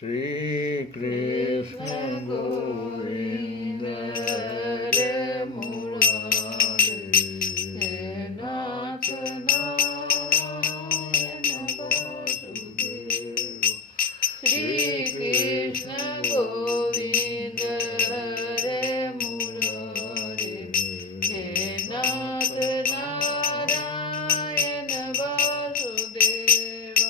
श्री कृष्ण गोविंद हरे मुरारी, हे नाथ नारायण वासुदेव। श्री कृष्ण गोविंद हरे मुरारी, हे नाथ नारायण वासुदेव।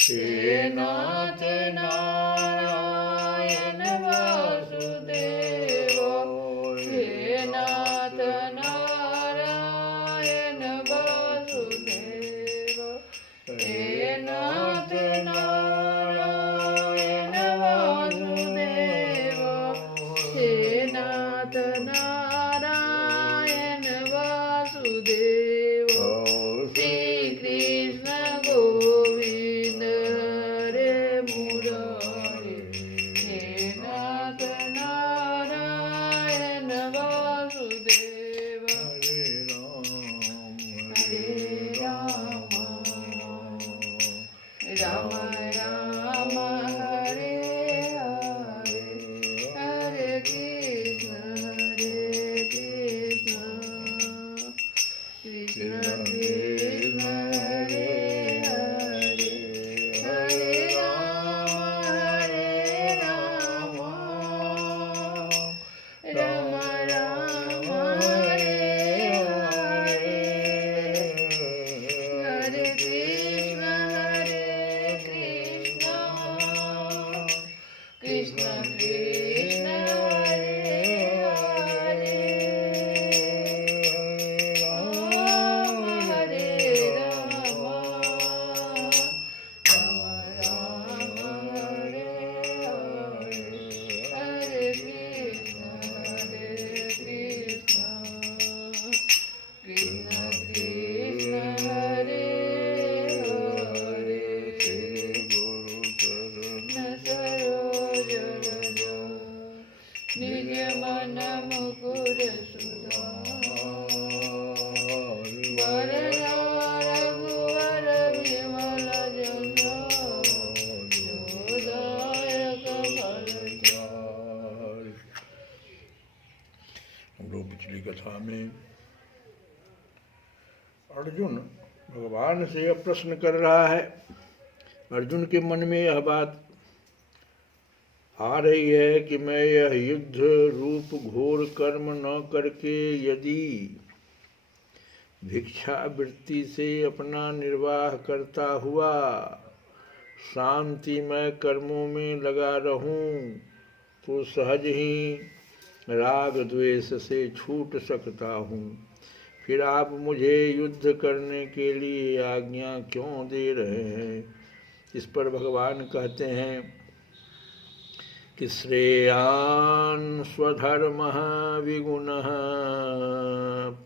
हे नाथ नारायण वासुदेव, हे नाथ नारायण वासुदेव, हे नाथ नारायण वासुदेव, हे नाथ नारायण वासुदेव। श्री कृष्ण गोविंद हरे मुरारी, हे नाथ नारायण वासुदेव। हरे राम, राम राम हरे हरे, हरे कृष्ण कृष्ण कृष्ण हरे हरे, हरे राम राम राम हरे हरे, हरे कृष्ण कृष्ण कृष्ण हरे हरे, राम हरे राम, राम राम हरे हरे, हरे कृष्ण कृष्ण कृष्ण हरे हरे। सरोज रज निज मन मुकुर सुधार, वरना रघुवर विमल जन, जोदायक फलचारि। हम लोग पिछली कथा में अर्जुन भगवान से यह प्रश्न कर रहा है। अर्जुन के मन में यह बात आ रही है कि मैं यह युद्ध रूप घोर कर्म न करके यदि भिक्षावृत्ति से अपना निर्वाह करता हुआ शांतिमय कर्मों में लगा रहूं तो सहज ही राग द्वेष से छूट सकता हूँ। फिर आप मुझे युद्ध करने के लिए आज्ञा क्यों दे रहे हैं? इस पर भगवान कहते हैं कि श्रेयान् स्वधर्मः विगुणः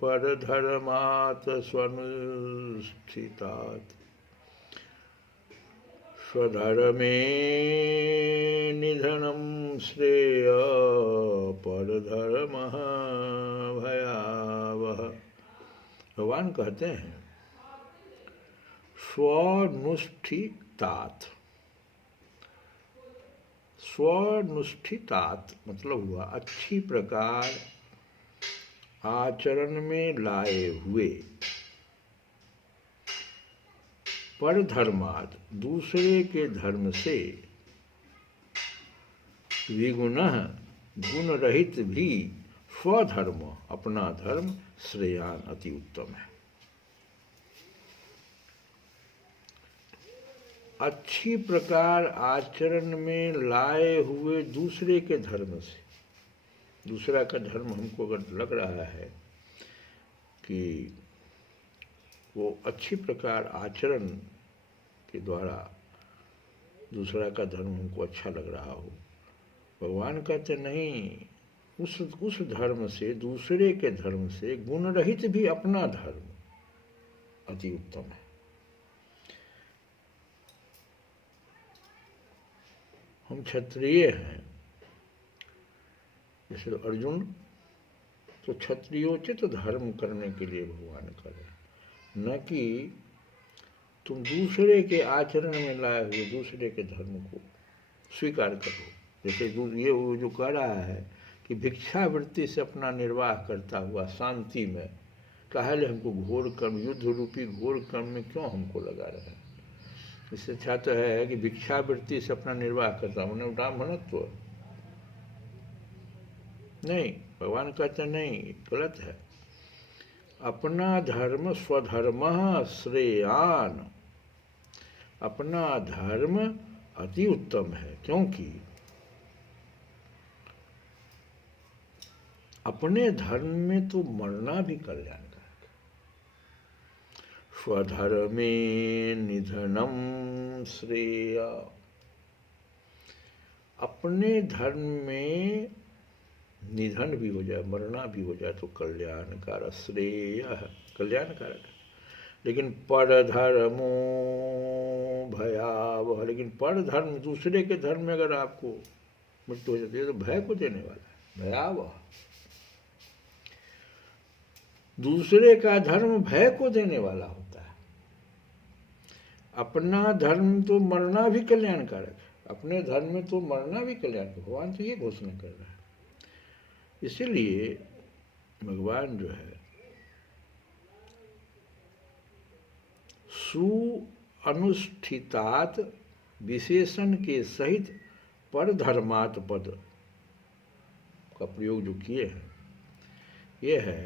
परधर्मात् स्वनुष्ठितात्, स्वधर्मे निधनं श्रेय परधर्मः भयावह। भगवान कहते हैं स्वनुष्ठितात्, स्वनुष्ठितात् मतलब हुआ अच्छी प्रकार आचरण में लाए हुए, परधर्मात् दूसरे के धर्म से, विगुणः गुण रहित भी, स्वधर्म अपना धर्म, श्रेयान अति उत्तम है। अच्छी प्रकार आचरण में लाए हुए दूसरे के धर्म से, दूसरा का धर्म हमको अगर लग रहा है कि वो अच्छी प्रकार आचरण के द्वारा दूसरा का धर्म हमको अच्छा लग रहा हो, भगवान कहते नहीं, उस धर्म से, दूसरे के धर्म से गुण रहित भी अपना धर्म अति उत्तम है। हम क्षत्रिय हैं, जैसे अर्जुन तो क्षत्रियोचित धर्म करने के लिए भगवान कर रहे हैं, न कि तुम दूसरे के आचरण में लाए हुए दूसरे के धर्म को स्वीकार करो। जैसे ये वो जो कह रहा है कि भिक्षावृत्ति से अपना निर्वाह करता हुआ शांति में, काहे हमको घोर कर्म, युद्ध रूपी घोर कर्म में क्यों हमको लगा रहे हैं। इससे अच्छा तो है कि भिक्षावृत्ति से अपना निर्वाह करता हूँ, उन्हें ब्राह्मणत्व नहीं। भगवान कहते नहीं, गलत है। अपना धर्म स्वधर्म श्रेयान, अपना धर्म अति उत्तम है, क्योंकि अपने धर्म में तो मरना भी कल्याणकारक। स्वधर्मे निधनम श्रेय, अपने धर्म में निधन भी हो जाए, मरना भी हो जाए तो कल्याणकारक, श्रेय कल्याणकारक। लेकिन परधर्मो भयावह, लेकिन पर धर्म, दूसरे के धर्म में अगर आपको मृत्यु हो जाती है तो भय को देने वाला है, भयावह। दूसरे का धर्म भय को देने वाला होता है। अपना धर्म तो मरना भी कल्याणकारक है, अपने धर्म में तो मरना भी कल्याणकारक। भगवान तो ये घोषणा कर रहा है। इसीलिए भगवान जो है सुअनुष्ठितात विशेषण के सहित परधर्मात् पद का प्रयोग जो किए हैं, ये है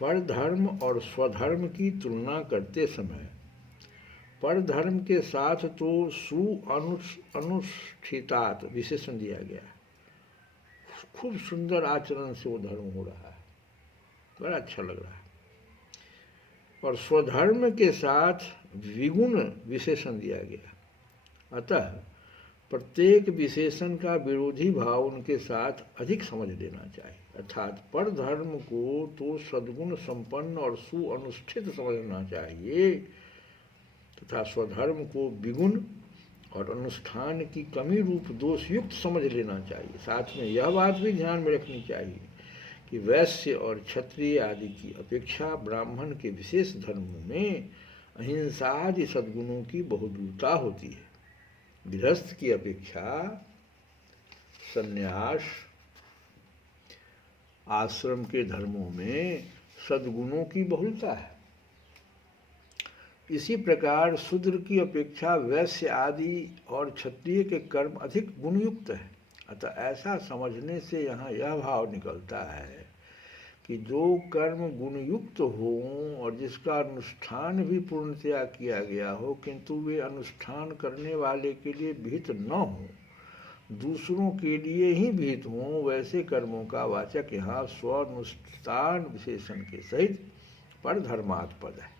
परधर्म और स्वधर्म की तुलना करते समय परधर्म के साथ तो सुअनुष्ठितात विशेषण दिया गया है। खूब सुंदर आचरण से वो धर्म हो रहा है, बड़ा अच्छा लग रहा है। और स्वधर्म के साथ विगुण विशेषण दिया गया। अतः प्रत्येक विशेषण का विरोधी भाव उनके साथ अधिक समझ लेना चाहिए। अर्थात परधर्म को तो सद्गुण संपन्न और सुअनुष्ठित समझना चाहिए तथा स्वधर्म को विगुण और अनुष्ठान की कमी रूप दोष युक्त समझ लेना चाहिए। साथ में यह बात भी ध्यान में रखनी चाहिए कि वैश्य और क्षत्रिय आदि की अपेक्षा ब्राह्मण के विशेष धर्मों में अहिंसा आदि सद्गुणों की बहुलता होती है। गृहस्थ की अपेक्षा संन्यास आश्रम के धर्मों में सद्गुणों की बहुलता है। इसी प्रकार शूद्र की अपेक्षा वैश्य आदि और क्षत्रिय के कर्म अधिक गुणयुक्त है। अतः ऐसा समझने से यहाँ यह भाव निकलता है कि जो कर्म गुणयुक्त हों और जिसका अनुष्ठान भी पूर्णतया किया गया हो, किंतु वे अनुष्ठान करने वाले के लिए विहित न हों, दूसरों के लिए ही विहित हों, वैसे कर्मों का वाचक यहाँ स्वानुष्ठान विशेषण के सहित परधर्मात् पद है।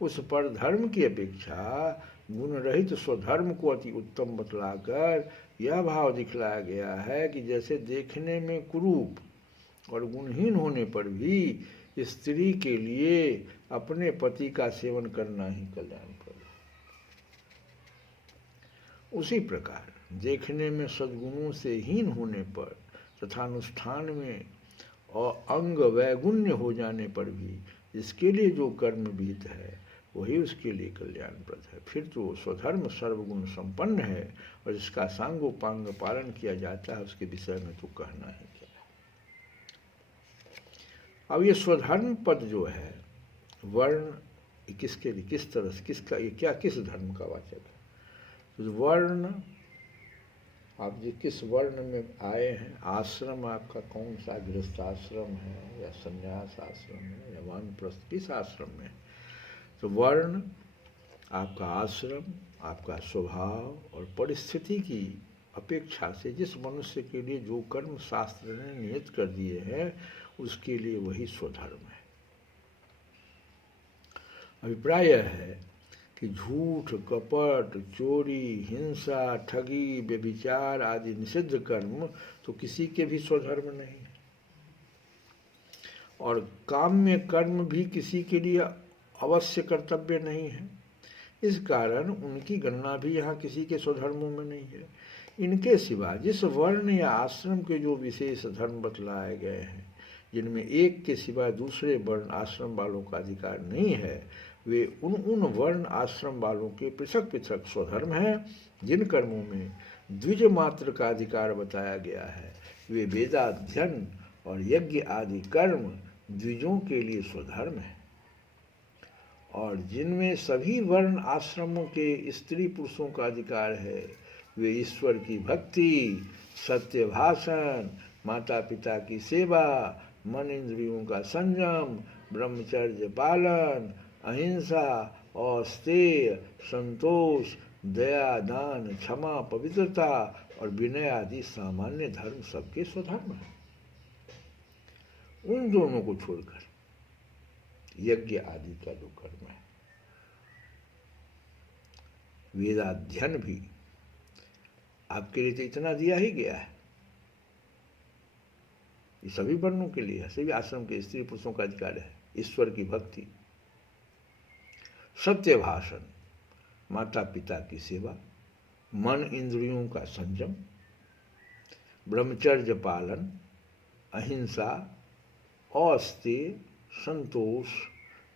उस परधर्म की अपेक्षा गुण रहित स्वधर्म को अति उत्तम बतलाकर यह भाव दिखलाया गया है कि जैसे देखने में कुरूप और गुणहीन होने पर भी स्त्री के लिए अपने पति का सेवन करना ही कल्याणप्रद है, उसी प्रकार देखने में सद्गुणों से हीन होने पर तथा अनुष्ठान में और अंग वैगुण्य हो जाने पर भी इसके लिए जो कर्म विहित है वही उसके लिए कल्याणप्रद है। फिर तो स्वधर्म सर्वगुण संपन्न है और इसका सांगोपांग पालन किया जाता है, उसके विषय में तो कहना ही क्या है। अब ये स्वधर्म पद जो है, वर्ण किसके लिए, किस तरह से, किसका, ये क्या, किस धर्म का वाचक है। तो वर्ण, आप जो किस वर्ण में आए हैं, आश्रम आपका कौन सा, गृहस्थ आश्रम है या संन्यास आश्रम है या वानप्रस्थ, किस आश्रम में। तो वर्ण, आपका आश्रम, आपका स्वभाव और परिस्थिति की अपेक्षा से जिस मनुष्य के लिए जो कर्म शास्त्र ने नियत कर दिए हैं उसके लिए वही स्वधर्म है। अभिप्राय है कि झूठ, कपट, चोरी, हिंसा, ठगी, व्यभिचार आदि निषिद्ध कर्म तो किसी के भी स्वधर्म नहीं है, और काम्य कर्म भी किसी के लिए अवश्य कर्तव्य नहीं है। इस कारण उनकी गणना भी यहाँ किसी के स्वधर्मों में नहीं है। इनके सिवा जिस वर्ण या आश्रम के जो विशेष धर्म बतलाए गए हैं, जिनमें एक के सिवा दूसरे वर्ण आश्रम वालों का अधिकार नहीं है, वे उन वर्ण आश्रम वालों के पृथक पृथक स्वधर्म हैं, जिन कर्मों में द्विज मात्र का अधिकार बताया गया है। वे वेदाध्ययन और यज्ञ आदि कर्म द्विजों के लिए स्वधर्म है, और जिनमें सभी वर्ण आश्रमों के स्त्री पुरुषों का अधिकार है, वे ईश्वर की भक्ति, सत्य भाषण, माता पिता की सेवा, मन इंद्रियों का संयम, ब्रह्मचर्य पालन, अहिंसा, औस्तेय, संतोष, दया, दान, क्षमा, पवित्रता और विनय आदि सामान्य धर्म सबके स्वधर्म है। उन दोनों को छोड़कर यज्ञ आदि का जो कर्म है, वेदाध्ययन भी आपके लिए तो इतना दिया ही गया है, ये सभी वर्णों के लिए है, सभी आश्रम के स्त्री पुरुषों का अधिकार है। ईश्वर की भक्ति, सत्य भाषण, माता पिता की सेवा, मन इंद्रियों का संयम, ब्रह्मचर्य पालन, अहिंसा, औस्तेय, संतोष,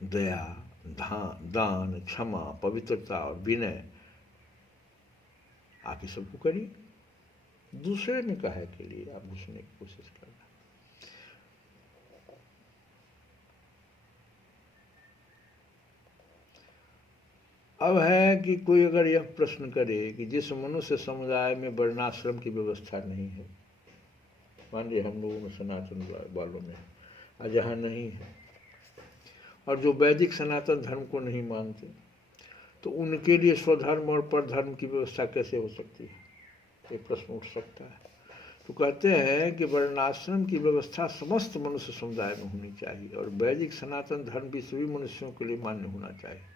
दया, दान, क्षमा, पवित्रता और विनय, आप ये सबको करिए। दूसरे ने कहा के लिए आप घुसने की कोशिश करना। अब है कि कोई अगर यह प्रश्न करे कि जिस मनुष्य समुदाय में वर्णाश्रम की व्यवस्था नहीं है, मान लीजिए हम लोगों में सनातन वालों में, और जहाँ नहीं है, और जो वैदिक सनातन धर्म को नहीं मानते, तो उनके लिए स्वधर्म और परधर्म की व्यवस्था कैसे हो सकती है, ये प्रश्न उठ सकता है। तो कहते हैं कि वर्णाश्रम की व्यवस्था समस्त मनुष्य समुदाय में होनी चाहिए, और वैदिक सनातन धर्म भी सभी मनुष्यों के लिए मान्य होना चाहिए।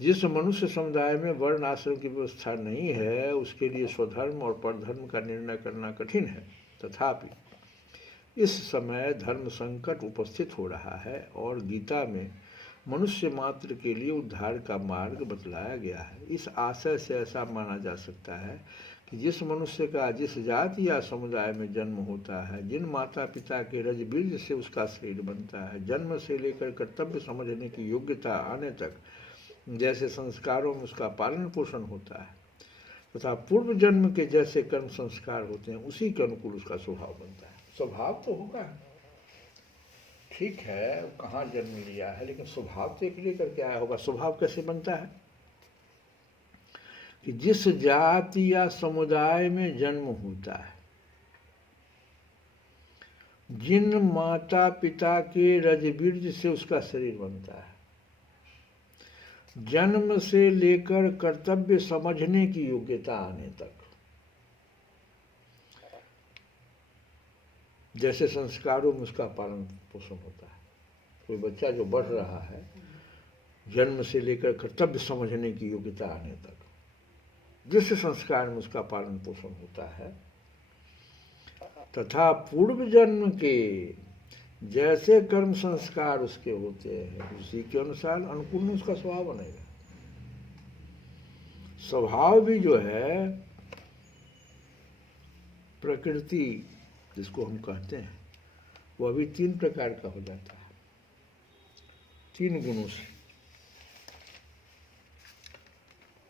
जिस मनुष्य समुदाय में वर्ण आश्रम की व्यवस्था नहीं है, उसके लिए स्वधर्म और परधर्म का निर्णय करना कठिन है। तथापि इस समय धर्म संकट उपस्थित हो रहा है, और गीता में मनुष्य मात्र के लिए उद्धार का मार्ग बतलाया गया है। इस आशय से ऐसा माना जा सकता है कि जिस मनुष्य का जिस जाति या समुदाय में जन्म होता है, जिन माता पिता के रज बीज से उसका शरीर बनता है, जन्म से लेकर कर्तव्य समझने की योग्यता आने तक जैसे संस्कारों में उसका पालन पोषण होता है, तथा पूर्व जन्म के जैसे कर्म संस्कार होते हैं, उसी के अनुकूल उसका स्वभाव बनता है। स्वभाव तो होगा, ठीक है, कहाँ जन्म लिया है, लेकिन स्वभाव तो एक लेकर के आया होगा। स्वभाव कैसे बनता है कि जिस जाति या समुदाय में जन्म होता है, जिन माता पिता के रजबीज से उसका शरीर बनता है, जन्म से लेकर कर्तव्य समझने की योग्यता आने तक, जैसे संस्कारों में उसका पालन पोषण होता है। कोई बच्चा जो बढ़ रहा है, जन्म से लेकर कर्तव्य समझने की योग्यता आने तक, जिस संस्कार में उसका पालन पोषण होता है, तथा पूर्व जन्म के जैसे कर्म संस्कार उसके होते हैं, उसी के अनुसार अनुकूल में उसका स्वभाव बनेगा। स्वभाव भी जो है प्रकृति जिसको हम कहते हैं, वह भी 3 प्रकार का हो जाता है, 3 गुणों से।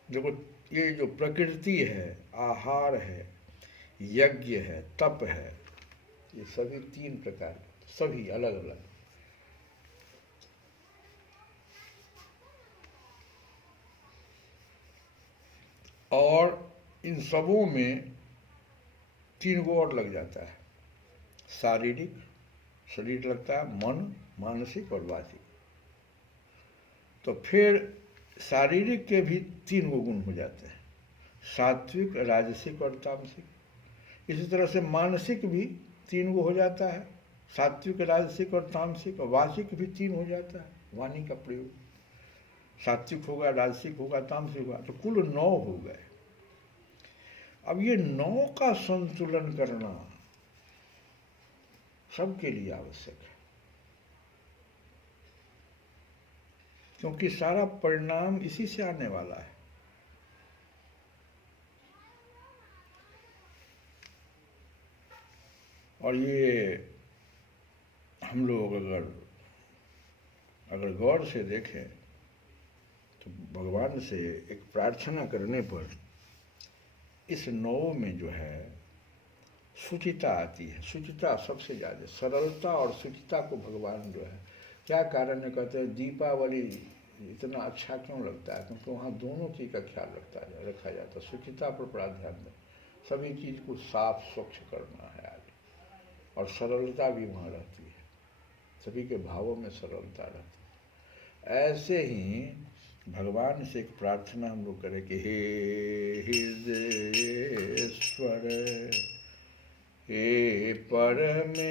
देखो, ये जो प्रकृति है, आहार है, यज्ञ है, तप है, ये सभी 3 प्रकार के, सभी अलग अलग। और इन सबों में 3 गो और लग जाता है, शारीरिक, शरीर लगता है, मन, मानसिक और वाचिक। तो फिर शारीरिक के भी 3 गो गुण हो जाते हैं, सात्विक, राजसिक और तामसिक। इसी तरह से मानसिक भी 3 गो हो जाता है, सात्विक, राजसिक और तामसिक। और वाचिक भी 3 हो जाता है, वाणी का प्रयोग, सात्विक होगा, राजसिक होगा, तामसिक होगा, तो कुल 9 हो गए। अब ये 9 का संतुलन करना सबके लिए आवश्यक है, क्योंकि सारा परिणाम इसी से आने वाला है। और ये हम लोग अगर गौर से देखें तो भगवान से एक प्रार्थना करने पर इस नौ में जो है शुचिता आती है। शुचिता सबसे ज़्यादा, सरलता और शुचिता को भगवान जो है, क्या कारण है, कहते हैं दीपावली इतना अच्छा क्यों लगता है, क्योंकि वहाँ दोनों चीज़ का ख्याल रखा जाता है। शुचिता पर बड़ा ध्यान दें, सभी चीज़ को साफ स्वच्छ करना है आगे, और सरलता भी वहाँ रहती है, सभी के भावों में सरलता रहती है। ऐसे ही भगवान से एक प्रार्थना हम लोग करें कि हे हृदयेश्वर, हे परमेश्वर,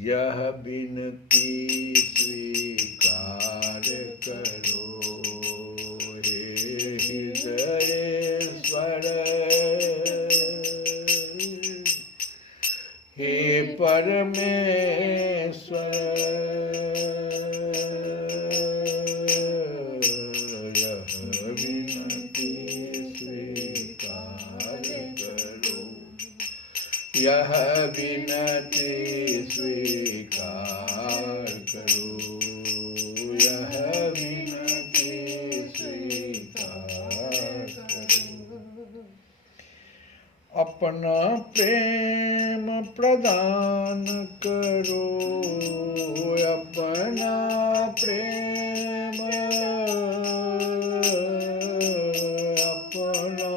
यह विनती स्वीकार करो। हे हृदयेश्वर, हे परमेश्वर, यह विनती स्वीकार करो। यह विनती स्वीकार करो। यह विनती स्वीकार करो। अपना प्रेम प्रदान करो। अपना प्रेम, अपना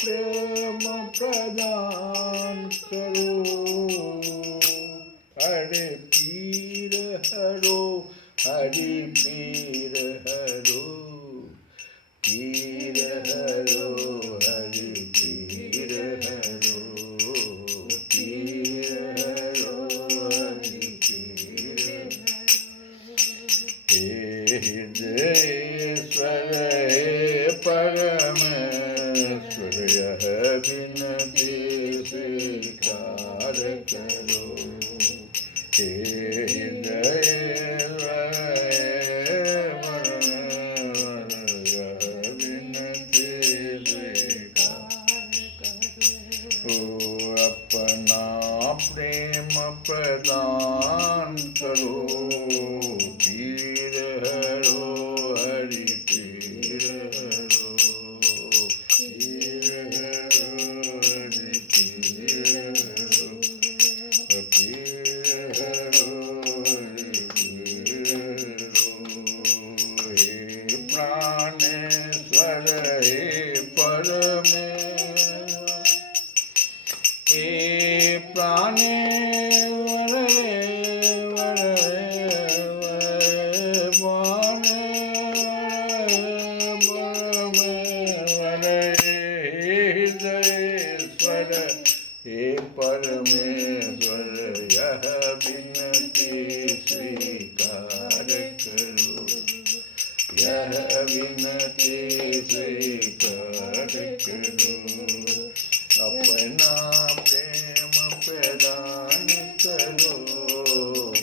प्रेम प्रदान करो। हरि पीर हरो, हरि पीर हरो, पीर हरो, हरि पीर हरो, पीर हरो, हरि पीर हरो। हे हृदयेश्वर, हे परमेश्वर, यह विनती स्वीकार करो। हे हृदयेश्वर, यह विनती स्वीकार करो। अपना प्रेम प्रदान करो। पीर हरो, हरि पीर हरो, पीर हरो, हरि पीर हरो, पीर हरो, हरि पीर हरो। हे प्राणेश्वर, हे परमेश्वर, हे प्राणेश्वर, हे परमेश्वर, यह विनती स्वीकार करो। यह विनती स्वीकार करो। अपना प्रेम प्रदान करो।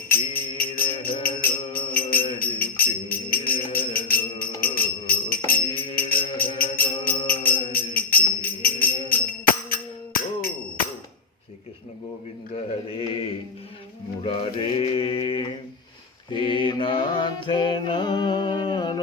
पीर हरो, हरि पीर हरो, पीर हरो, हरि पीर हरो। श्री कृष्ण गोविंद हरे मुरारे। हे नाथ नारायण